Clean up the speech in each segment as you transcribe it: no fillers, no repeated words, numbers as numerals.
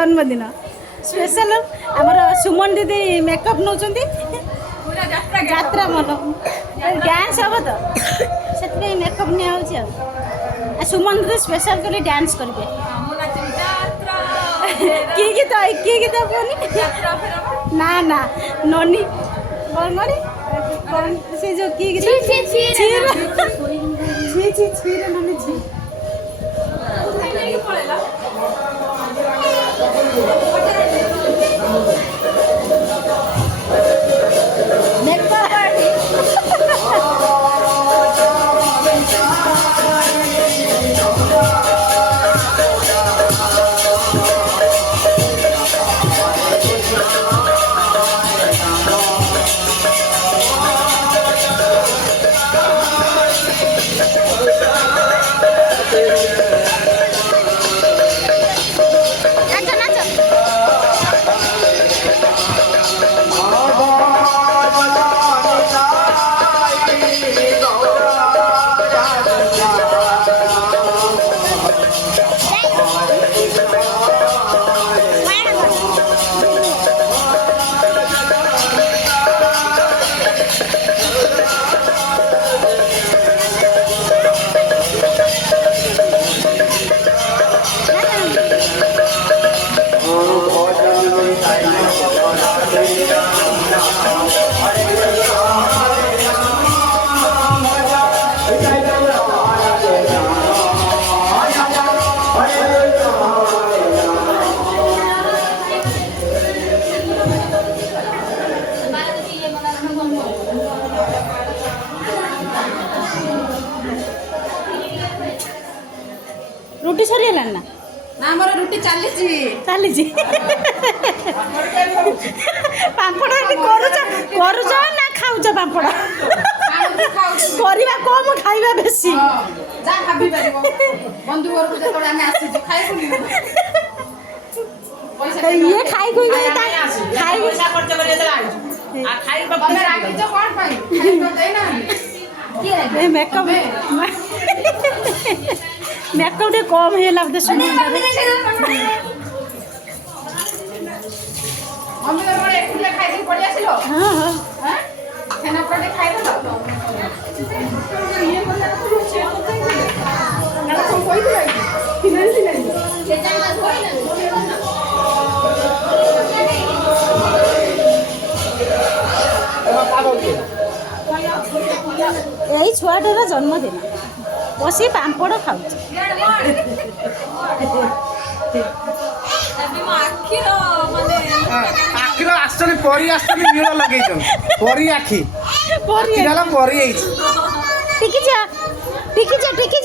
जन्मदिन स्पेशल आमर सुमन दीदी मेकअप नौ यात्रा मन डांस हम तो से मेकअप निया सुमन दीदी स्पेशल कर डांस करेंगे कि गीत कहनी ना ना ननी कौन कौन से जो की गीत छी ननी छी रुटी सरीगला ना आमर रुटी चली चली पापड़ करुच ना खाऊच पापड़ करवा कम खाइबा बेसी जा भाभी पारिबो बंधु घर को जतोड़ आमे आसी खाइ कोनी पैसा ये खाइ कोई खाइ पैसा खर्च करे जला आ खाइ तमे राखी छ कोन पाई खाइ तो दे ना के मेकअप मेकअप कम है लगता सुन मम्मी तो बड़े एकले खाइ के पड़ी आसिलो हां हां हां खाना पड़े खाइ दो ये बोला तो छे तो ना तो कोई दिलाई फिनांस दिलाई सेटा ना कोई ना यही छुआटार जन्मदिन बसी पापड़ खाऊ आखिर आसनी परी आसनी नील लगे परी आखि परी टिकी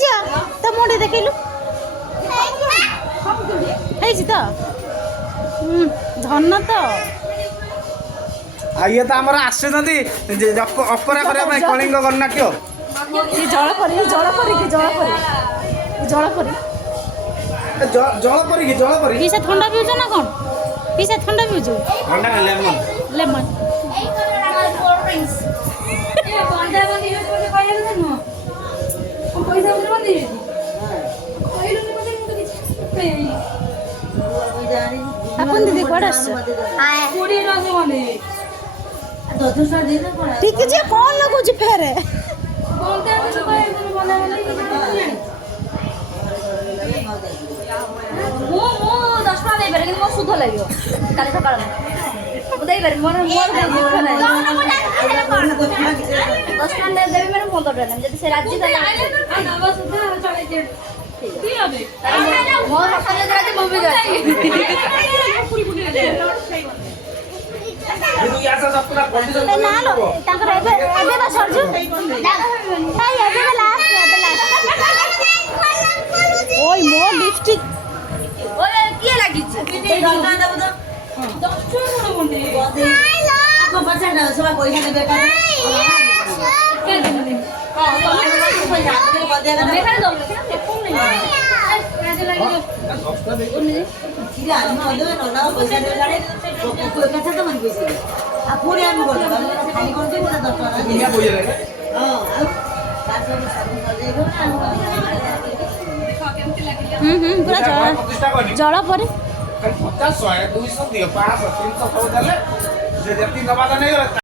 जा तो मुंडे देखलु तो धन तो ये तो आम आसुँच अपरा करने कलिंग गणनाट्य जलपरी पीसा ठंडा पिउछ ना कौन पीसा ठंडा पिउछ लेमन अपन दीदी कड़ा ठीक है कौन लगुच फेरे शुद्ध लगे काली सका मोर दस टाइम देवी मेरे 15 टाइम जब से राज्य मोर मम्मी मो लिपस्टिक किए लगी पूरा जल पर ଖାଲି 50 100 200 ଦିଅ 500 300 ସବୁ ଦେଲେ ସେ ଯେତିକି ନବା ନେଇଗଲେ